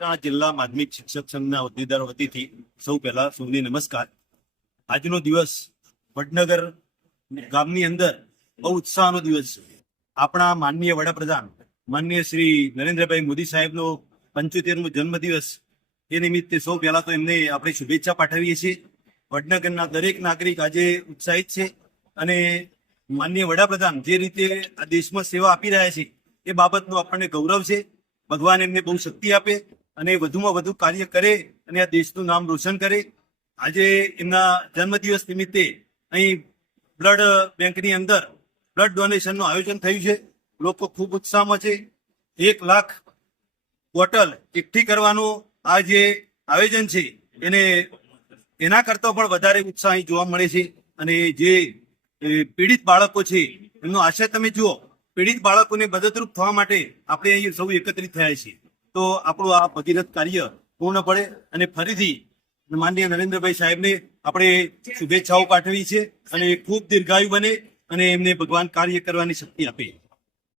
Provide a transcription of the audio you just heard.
મહેસાણા જિલ્લા માધ્યમિક શિક્ષક સંઘના હોદ્દેદાર વતીથી સૌ પહેલા સૌને નમસ્કાર. આજનો દિવસ વડનગર ગામની અંદર બહુ ઉત્સાહનો દિવસ છે. આપણા માનનીય વડાપ્રધાન, માનનીય શ્રી નરેન્દ્રભાઈ મોદી સાહેબનો પંચોતેરમો જન્મદિવસ એ નિમિત્તે સૌ પહેલા તો એમને આપણે શુભેચ્છા પાઠવીએ છીએ. વડનગરના દરેક નાગરિક આજે ઉત્સાહિત છે અને માનનીય વડાપ્રધાન જે રીતે આ દેશમાં સેવા આપી રહ્યા છે એ બાબતનો આપણને ગૌરવ છે. ભગવાન એમને બહુ શક્તિ આપે. અને વધુમાં વધુ કાર્ય કરે અને આ દેશનું નામ રોશન કરે. આજે એમના જન્મદિવસ નિમિત્તે અહીં બ્લડ બેંકની અંદર બ્લડ ડોનેશનનું આયોજન થયું છે. લોકો ખૂબ ઉત્સાહમાં છે. એક લાખ બોટલ એકઠી કરવાનું આ જે આયોજન છે, એને એના કરતાં પણ વધારે ઉત્સાહ અહીં જોવા મળે છે. અને જે પીડિત બાળકો છે, એમનો આશય તમે જુઓ, પીડિત બાળકોને મદદરૂપ થવા માટે આપણે અહીં સૌ એકત્રિત થયા છીએ. તો આપણું આ ભગીરથ કાર્ય પૂર્ણ પડે અને ફરીથી માનનીય નરેન્દ્રભાઈ સાહેબને આપણે શુભેચ્છાઓ પાઠવી છે અને ખૂબ દીર્ઘાયુ બને અને એમને ભગવાન કાર્ય કરવાની શક્તિ આપે.